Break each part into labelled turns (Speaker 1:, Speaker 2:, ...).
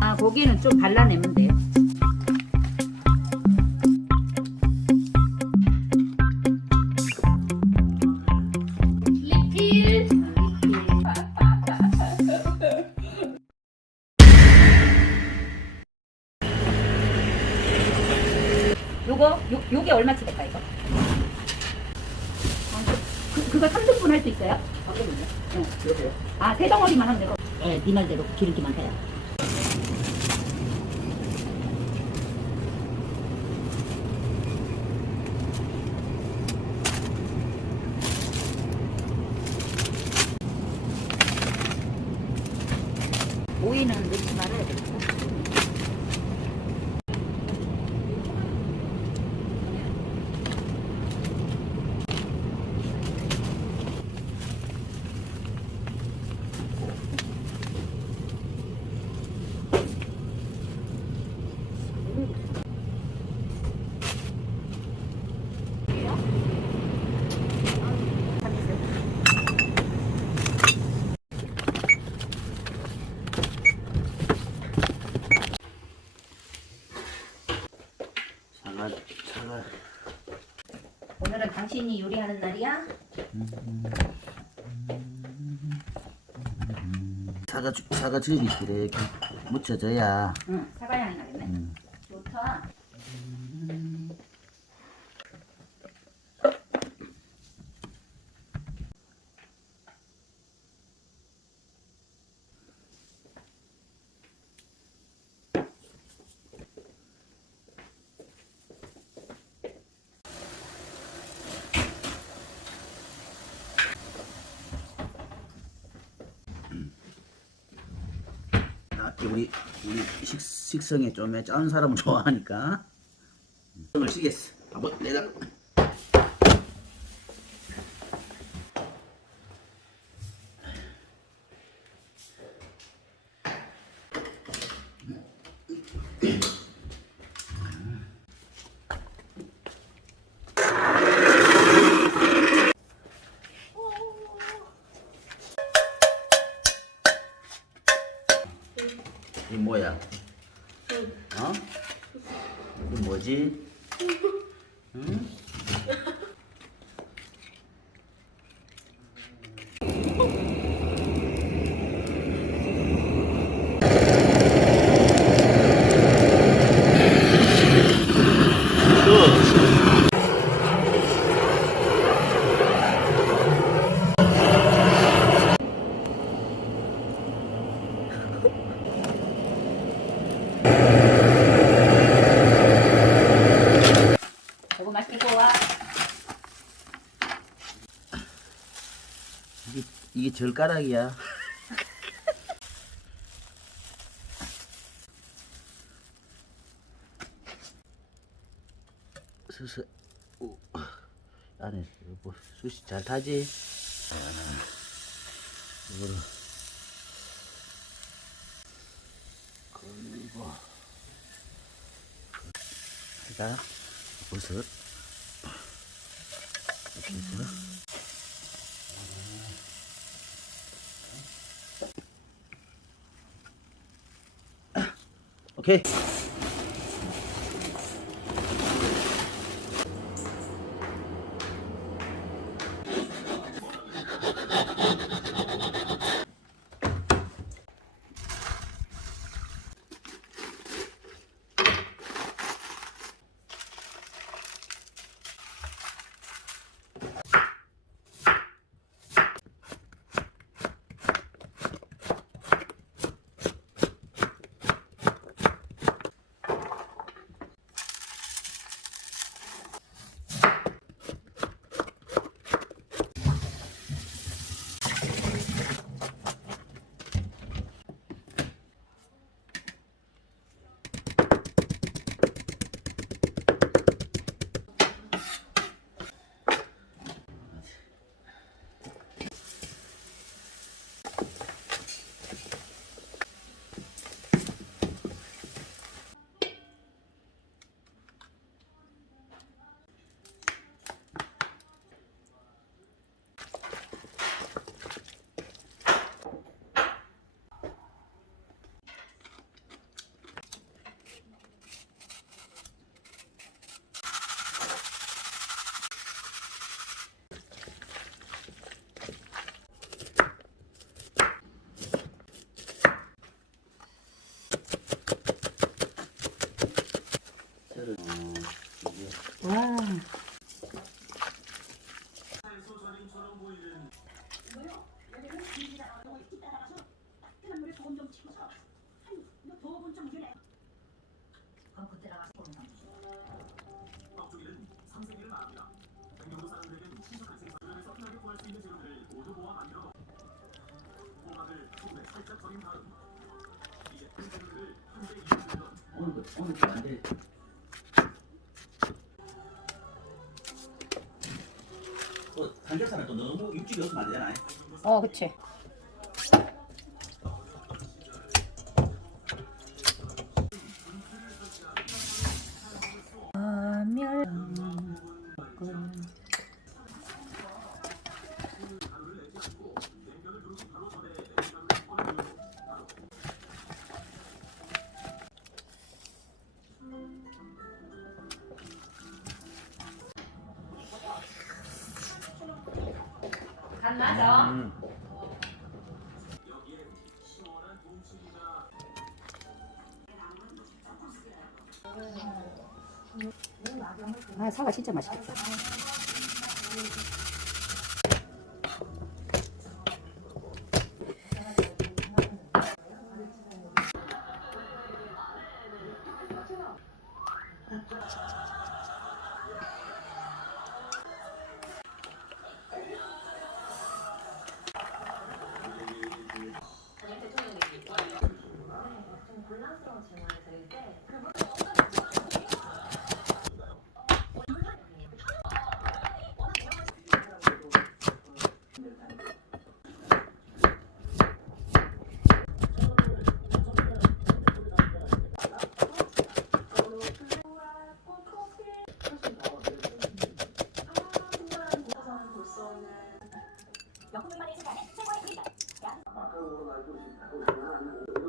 Speaker 1: 아, 고기는 좀 발라내면 돼 요거 요 요게 얼마치 될까 이거? 아, 그 그거 3등분 할 수 있어요? 응. 아, 세 덩어리만 하면 되고. 네, 네 말대로 기름기만 해요. 오이는 넣지 말아야 되겠다.
Speaker 2: 사과 사과
Speaker 1: 오늘은 당신이 요리 하는 날이야?
Speaker 2: 사과 주- 사과 즙이 이렇게 묻혀져야.
Speaker 1: 응, 사과향이 나겠네.
Speaker 2: 음.
Speaker 1: 좋다.
Speaker 2: 낫게 우리 우리 식, 식성에 좀 짠 사람을 좋아하니까. 성을 쓰겠어. 한번 내가 이 뭐야? 어? 이 뭐지? 응? 이게 젓가락이야. 서서 오, 안에 뭐 숯이 잘 타지? 아, 이거를 그리고 해가 버섯 이렇게 해서 오케 이.
Speaker 1: 와.
Speaker 2: 오늘 그 오늘 그안 돼. 안 되잖아.
Speaker 1: 어, 그치. 맞아.
Speaker 2: 음.
Speaker 1: 아, 사과 진짜 맛있겠다. 곤란스러운 질문을 드릴 때 그분이 어떤 영국만의 시간에 최고의 그림이다. 마카오로 알고 싶고 생각하는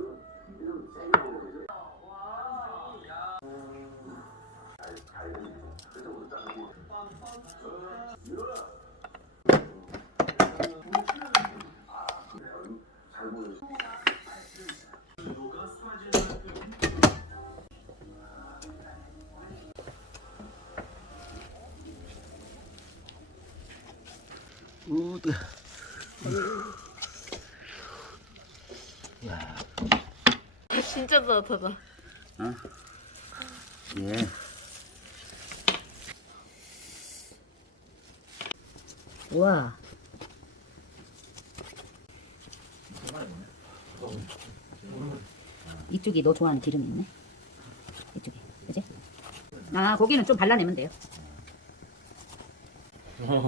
Speaker 2: 우, 뜨거.
Speaker 3: 진짜 따뜻하다.
Speaker 2: 어? 예.
Speaker 1: 우와. 이쪽이 너 좋아하는 기름이 있네. 이쪽에, 그지? 아, 고기는 좀 발라내면 돼요.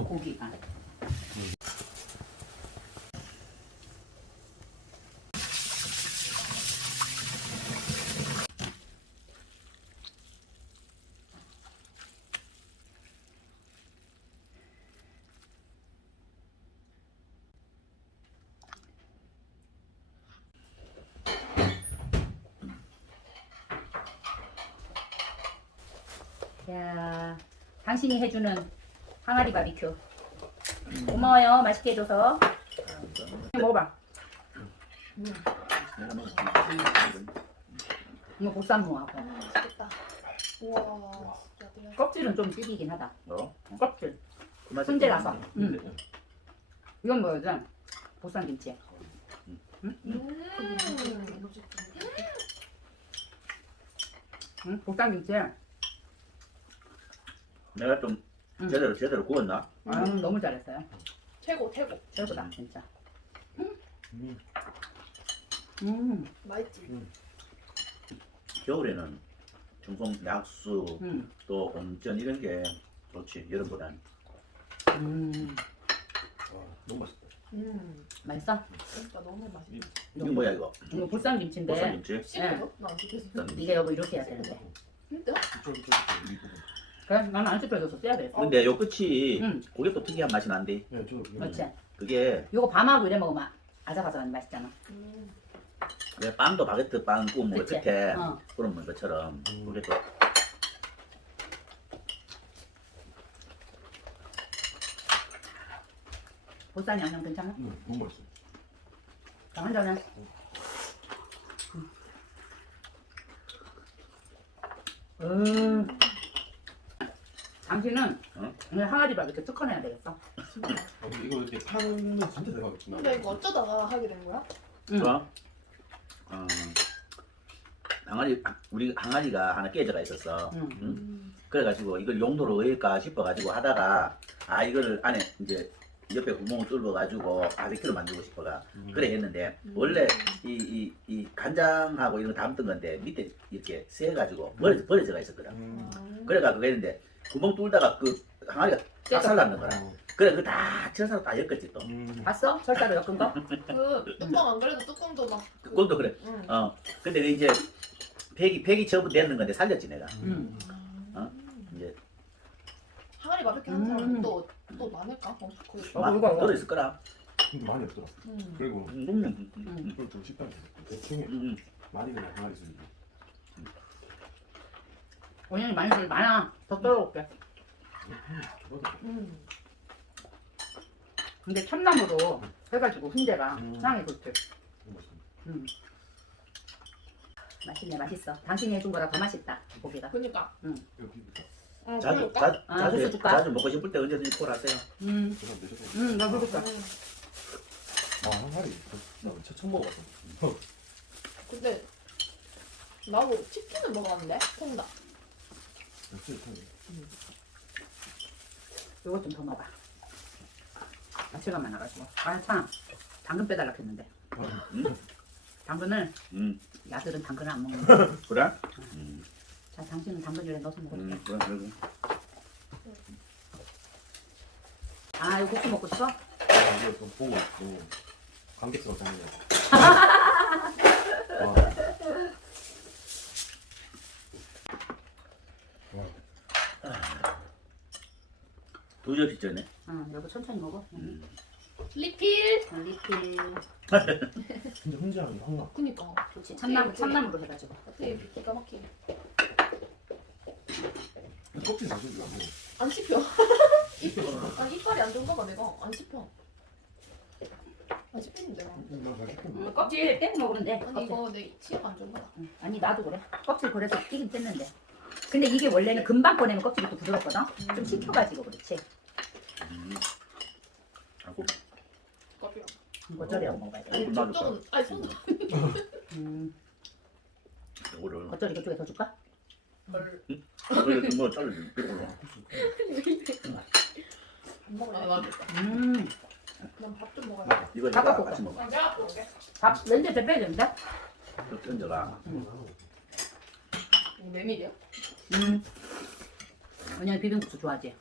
Speaker 1: 고기. 아. 야, 당신이 해주는 항아리 바비큐. 고마워요. 맛있게 해줘서. 먹어봐. 이거 보쌈무하고.
Speaker 3: 맛있겠다. 우와. 진짜
Speaker 1: 껍질은 좀 질기긴 하다.
Speaker 2: 어?
Speaker 1: 껍질.
Speaker 2: 그 맛이
Speaker 1: 손질라서.
Speaker 2: 좀-
Speaker 1: 음. 이건 뭐지? 보쌈김치.
Speaker 3: 음.
Speaker 1: 응? 보쌈김치.
Speaker 2: 내가 좀
Speaker 1: 음.
Speaker 2: 제대로 제대로 구웠나?
Speaker 1: 아, 너무 잘했어요.
Speaker 3: 최고 최고.
Speaker 1: 최고다, 진짜. 음,
Speaker 3: 맛있지.
Speaker 2: 겨울에는 중송 약수
Speaker 1: 음,
Speaker 2: 또 온전 이런 게 좋지 여름보다는.
Speaker 1: 음.
Speaker 4: 너무 맛있다.
Speaker 3: 음.
Speaker 1: 맛있어?
Speaker 3: 진짜 너무 맛있어.
Speaker 2: 이거 뭐야 이거?
Speaker 1: 이거 보쌈 김치인데
Speaker 2: 보쌈김치?
Speaker 3: 씹어줘? 나안 씹혔어.
Speaker 1: 이게 여보 이렇게 해야 되는데.
Speaker 3: 진짜?
Speaker 4: 이쪽 이쪽 이 부분.
Speaker 1: 그래, 나는 안 씹혀줘서 써야 돼.
Speaker 2: 근데 요 끝이
Speaker 1: 응.
Speaker 2: 그게 또 특이한 맛이 난데
Speaker 4: 네, 저.
Speaker 1: 그렇지.
Speaker 2: 그게
Speaker 1: 이거 밤하고 이래 먹으면 아삭아삭한 맛있잖아.
Speaker 3: 음.
Speaker 2: 왜 빵도 바게트 빵 구운 거
Speaker 1: 그치?
Speaker 2: 끝에
Speaker 1: 어.
Speaker 2: 그런 것처럼
Speaker 4: 음.
Speaker 2: 그게 또
Speaker 1: 보쌈 양념 괜찮아?
Speaker 4: 응, 너무 맛있어.
Speaker 1: 한 잔에. 음. 당신은
Speaker 2: 어?
Speaker 1: 오늘 항아리 밥 이렇게 뜯어내야 되겠어.
Speaker 4: 아, 근데 이거 이렇게 파는 건 진짜 대박이구나.
Speaker 3: 근데 이거 어쩌다가 하게 된 거야?
Speaker 1: 응.
Speaker 2: 좋아? 어, 항아리 우리 항아리가 하나 깨져가 있었어.
Speaker 1: 응.
Speaker 2: 응? 그래가지고 이걸 용도로 의일까 싶어가지고 하다가 아 이걸 안에 이제 옆에 구멍을 뚫어가지고 바비큐를 만들고 싶어가
Speaker 4: 음.
Speaker 2: 그래 했는데 원래 이 이 이 간장하고 이런 거 담던 건데 밑에 이렇게 세가지고 버려 버려져가 있었거든.
Speaker 4: 음.
Speaker 2: 그래가 그거 했는데 구멍 뚫다가 그 항아리가 싹살 났는 거라.
Speaker 1: 어.
Speaker 2: 그래 그거 다 철사로 다 엮었지 또.
Speaker 4: 음.
Speaker 1: 봤어? 철사로 엮은 거?
Speaker 3: 그 뚜껑 안 그래도 뚜껑도 막. 그-
Speaker 2: 그것도 그래.
Speaker 3: 응.
Speaker 2: 어 근데 그 이제 폐기 폐기 처분 됐는 건데 살렸지 내가.
Speaker 1: 응.
Speaker 2: 어? 이제
Speaker 3: 항아리 바베큐
Speaker 1: 음.
Speaker 3: 사람 또 또 많을까? 어, 그.
Speaker 1: 어,
Speaker 2: 막
Speaker 1: 이거, 이거.
Speaker 2: 들어 있을 거라.
Speaker 4: 근데 많이 없더라.
Speaker 3: 음.
Speaker 4: 그리고
Speaker 2: 음, 음, 음,
Speaker 1: 응.
Speaker 4: 이걸 좀 식당에 대충에
Speaker 2: 음.
Speaker 4: 많이 그냥 쓰는 거.
Speaker 1: 원영이 많이 들 많아. 더 떨어올게.
Speaker 3: 음.
Speaker 1: 근데 참나무로 해가지고 훈제가
Speaker 4: 음. 너무 맛있네.
Speaker 1: 음. 맛있네, 맛있어. 당신이 해준 거라 더 맛있다. 고기가.
Speaker 3: 그니까.
Speaker 4: 여기 보자.
Speaker 3: 어,
Speaker 2: 자주? 자,
Speaker 1: 아,
Speaker 2: 자주
Speaker 1: 줄까?
Speaker 2: 자주 먹고 싶을 때 언제든지 콜하세요.
Speaker 1: 음. 음, 나 그럴까.
Speaker 3: 음.
Speaker 4: 아 항아리. 나 처음 먹어봤어.
Speaker 3: 근데 나도 치킨은 먹어봤는데 통닭.
Speaker 4: 역시 참.
Speaker 1: 이거 좀더 먹어. 야채가 많아가지고. 아, 참. 당근 빼달라 했는데.
Speaker 2: 음,
Speaker 1: 당근을,
Speaker 2: 음,
Speaker 1: 야들은 당근을 안 먹는 거.
Speaker 2: 그래? 음,
Speaker 1: 자, 당신은 당근줄에 넣어서 돼.
Speaker 2: 음, 그래, 그래.
Speaker 1: 아, 이거 국수 먹고 싶어?
Speaker 4: 이거 좀 보고 너무 감격스러워 장면이. 와.
Speaker 2: 두 접시 전에.
Speaker 1: 응, 여보 천천히 먹어. 응.
Speaker 2: 음.
Speaker 3: 리필.
Speaker 1: 어, 리필.
Speaker 4: 진짜 훈제하는 게 한가.
Speaker 3: 그니까.
Speaker 1: 그렇지. 참나무, 참나무로 해가지고.
Speaker 3: 어떻게 기가 막히게.
Speaker 4: 껍질 사실 안 먹어.
Speaker 3: 안 씹혀. 입, 아, 이빨이 안 좋은가 봐 내가. 안 씹혀. 안 씹히는데. 나.
Speaker 4: 나 맛있겠네.
Speaker 1: 음, 껍질 떼고 먹으면 돼.
Speaker 3: 아니
Speaker 1: 껍질.
Speaker 3: 이거 내 치아가 안 좋은가 봐.
Speaker 1: 응. 아니, 나도 그래. 껍질 그래서 끼긴 뗐는데. 근데 이게 원래는 금방 꺼내면 껍질이 또 부드럽거든? 좀 식혀가지고 그렇지.
Speaker 2: 음. 하고
Speaker 3: 껍질.
Speaker 1: 저리하고 먹어야 돼.
Speaker 3: 아니
Speaker 2: 나도
Speaker 3: 저쪽은 아니 손.
Speaker 1: 음,
Speaker 2: 이거를
Speaker 1: 겉절이 그쪽에 더 줄까?
Speaker 3: 걸.
Speaker 2: 이 거를 뭐 자르지. 이걸로.
Speaker 3: 아 맞겠다.
Speaker 1: 음,
Speaker 3: 난밥 좀 먹어야
Speaker 2: 이거
Speaker 1: 깎아
Speaker 2: 내가. 같이 먹어.
Speaker 3: 아 내가 먹을게.
Speaker 1: 밥 렌즈에 빼야 되는데?
Speaker 2: 좀 던져라.
Speaker 3: 이거 메밀이야?
Speaker 1: 음. 왜냐면 비빔국수 좋아하지?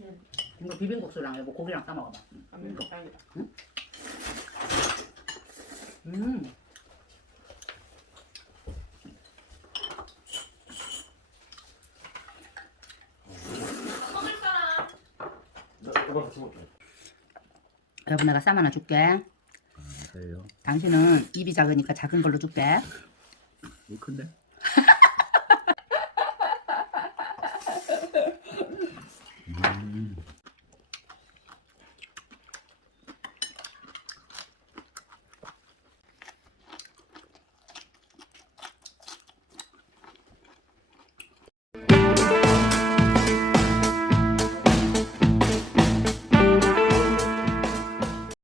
Speaker 3: 응.
Speaker 1: 이거 비빔국수랑 뭐 고기랑 싸 먹어봐.
Speaker 3: 안 메밀 다행이다.
Speaker 1: 음,
Speaker 3: 먹을 사람.
Speaker 4: 나 이거 같이 먹게.
Speaker 1: 여보 내가 쌈 하나 줄게.
Speaker 2: 그래요.
Speaker 1: 당신은 입이 작으니까 작은 걸로 줄게.
Speaker 2: 이 큰데? 음.